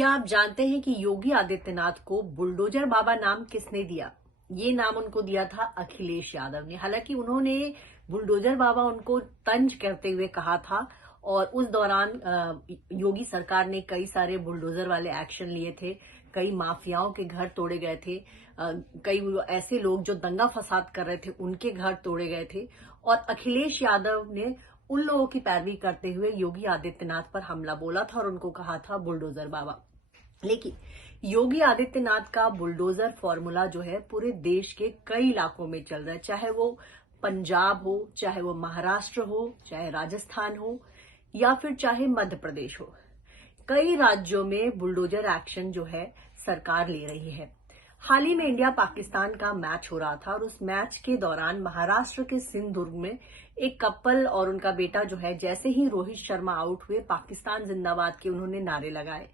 क्या आप जानते हैं कि योगी आदित्यनाथ को बुलडोजर बाबा नाम किसने दिया? ये नाम उनको दिया था अखिलेश यादव ने। हालांकि उन्होंने बुलडोजर बाबा उनको तंज करते हुए कहा था और उस दौरान योगी सरकार ने कई सारे बुलडोजर वाले एक्शन लिए थे। कई माफियाओं के घर तोड़े गए थे। कई ऐसे लोग जो दंगा फसाद कर रहे थे उनके घर तोड़े गए थे और अखिलेश यादव ने उन लोगों की पैरवी करते हुए योगी आदित्यनाथ पर हमला बोला था और उनको कहा था बुलडोजर बाबा। लेकिन योगी आदित्यनाथ का बुलडोजर फॉर्मूला जो है पूरे देश के कई इलाकों में चल रहा है, चाहे वो पंजाब हो, चाहे वो महाराष्ट्र हो, चाहे राजस्थान हो या फिर चाहे मध्य प्रदेश हो। कई राज्यों में बुलडोजर एक्शन जो है सरकार ले रही है। हाल ही में इंडिया पाकिस्तान का मैच हो रहा था और उस मैच के दौरान महाराष्ट्र के सिंधुदुर्ग में एक कपल और उनका बेटा जो है, जैसे ही रोहित शर्मा आउट हुए, पाकिस्तान जिंदाबाद के उन्होंने नारे लगाए।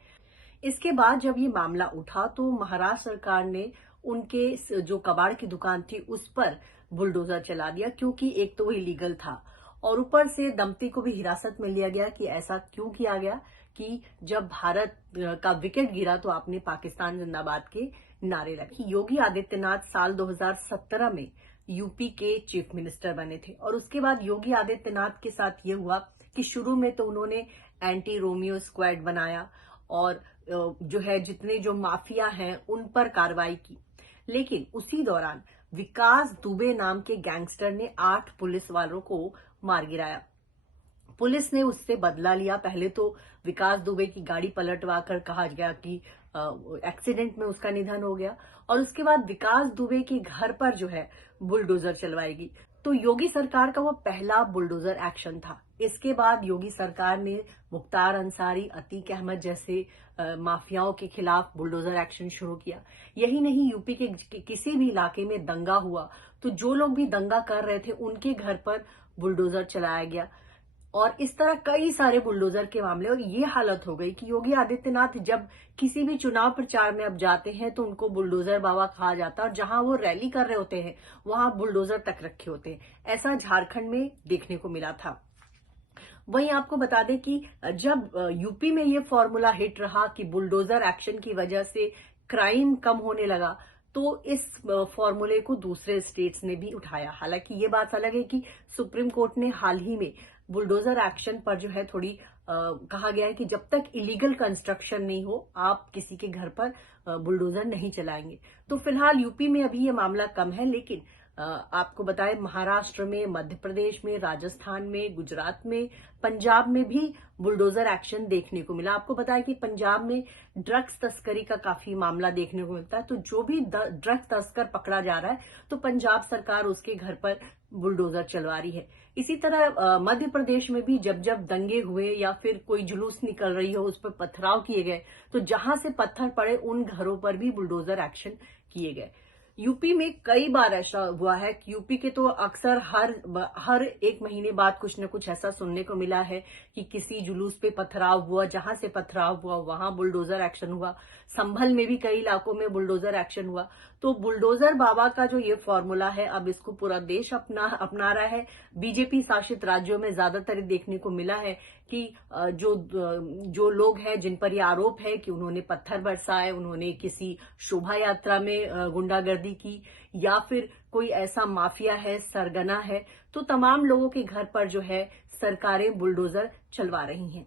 इसके बाद जब ये मामला उठा तो महाराष्ट्र सरकार ने उनके जो कबाड़ की दुकान थी उस पर बुलडोजर चला दिया, क्योंकि एक तो वो इलीगल था और ऊपर से दंपति को भी हिरासत में लिया गया। कि ऐसा क्यों किया गया कि जब भारत का विकेट गिरा तो आपने पाकिस्तान जिंदाबाद के नारे रखे। योगी आदित्यनाथ साल 2017 में यूपी के चीफ मिनिस्टर बने थे और उसके बाद योगी आदित्यनाथ के साथ ये हुआ कि शुरू में तो उन्होंने एंटी रोमियो स्क्वाड बनाया और जो है जितने जो माफिया हैं उन पर कार्रवाई की। लेकिन उसी दौरान विकास दुबे नाम के गैंगस्टर ने 8 पुलिस वालों को मार गिराया। पुलिस ने उससे बदला लिया। पहले तो विकास दुबे की गाड़ी पलटवा कर कहा गया कि एक्सीडेंट में उसका निधन हो गया और उसके बाद विकास दुबे के घर पर जो है बुलडोजर चलवाएगी। तो योगी सरकार का वो पहला बुलडोजर एक्शन था। इसके बाद योगी सरकार ने मुख्तार अंसारी, अतीक अहमद जैसे माफियाओं के खिलाफ बुलडोजर एक्शन शुरू किया। यही नहीं, यूपी के किसी भी इलाके में दंगा हुआ तो जो लोग भी दंगा कर रहे थे उनके घर पर बुलडोजर चलाया गया और इस तरह कई सारे बुलडोजर के मामले। और ये हालत हो गई कि योगी आदित्यनाथ जब किसी भी चुनाव प्रचार में अब जाते हैं तो उनको बुलडोजर बाबा कहा जाता है और जहां वो रैली कर रहे होते हैं वहां बुलडोजर तक रखे होते हैं। ऐसा झारखंड में देखने को मिला था। वहीं आपको बता दें कि जब यूपी में ये फॉर्मूला हिट रहा कि बुलडोजर एक्शन की वजह से क्राइम कम होने लगा, तो इस फॉर्मूले को दूसरे स्टेट्स ने भी उठाया। हालांकि ये बात अलग है कि सुप्रीम कोर्ट ने हाल ही में बुलडोजर एक्शन पर जो है थोड़ी कहा गया है कि जब तक इलीगल कंस्ट्रक्शन नहीं हो आप किसी के घर पर बुलडोजर नहीं चलाएंगे। तो फिलहाल यूपी में अभी ये मामला कम है, लेकिन आपको बताएं महाराष्ट्र में, मध्य प्रदेश में, राजस्थान में, गुजरात में, पंजाब में भी बुलडोजर एक्शन देखने को मिला। आपको बताया कि पंजाब में ड्रग्स तस्करी का काफी मामला देखने को मिलता है। तो जो भी ड्रग्स तस्कर पकड़ा जा रहा है तो पंजाब सरकार उसके घर पर बुलडोजर चलवा रही है। इसी तरह मध्य प्रदेश में भी जब जब दंगे हुए या फिर कोई जुलूस निकल रही हो उस पर पथराव किए गए तो जहां से पत्थर पड़े उन घरों पर भी बुलडोजर एक्शन किए गए। यूपी में कई बार ऐसा हुआ है कि यूपी के तो अक्सर हर 1 महीने बाद कुछ न कुछ ऐसा सुनने को मिला है कि किसी जुलूस पे पथराव हुआ, जहां से पथराव हुआ वहां बुलडोजर एक्शन हुआ। संभल में भी कई इलाकों में बुलडोजर एक्शन हुआ। तो बुलडोजर बाबा का जो ये फॉर्मूला है अब इसको पूरा देश अपना रहा है। बीजेपी शासित राज्यों में ज्यादातर देखने को मिला है कि जो लोग हैं जिन पर ये आरोप है कि उन्होंने पत्थर बरसाए, उन्होंने किसी शोभा यात्रा में गुंडागर्दी की या फिर कोई ऐसा माफिया है, सरगना है, तो तमाम लोगों के घर पर जो है सरकारें बुलडोजर चलवा रही हैं।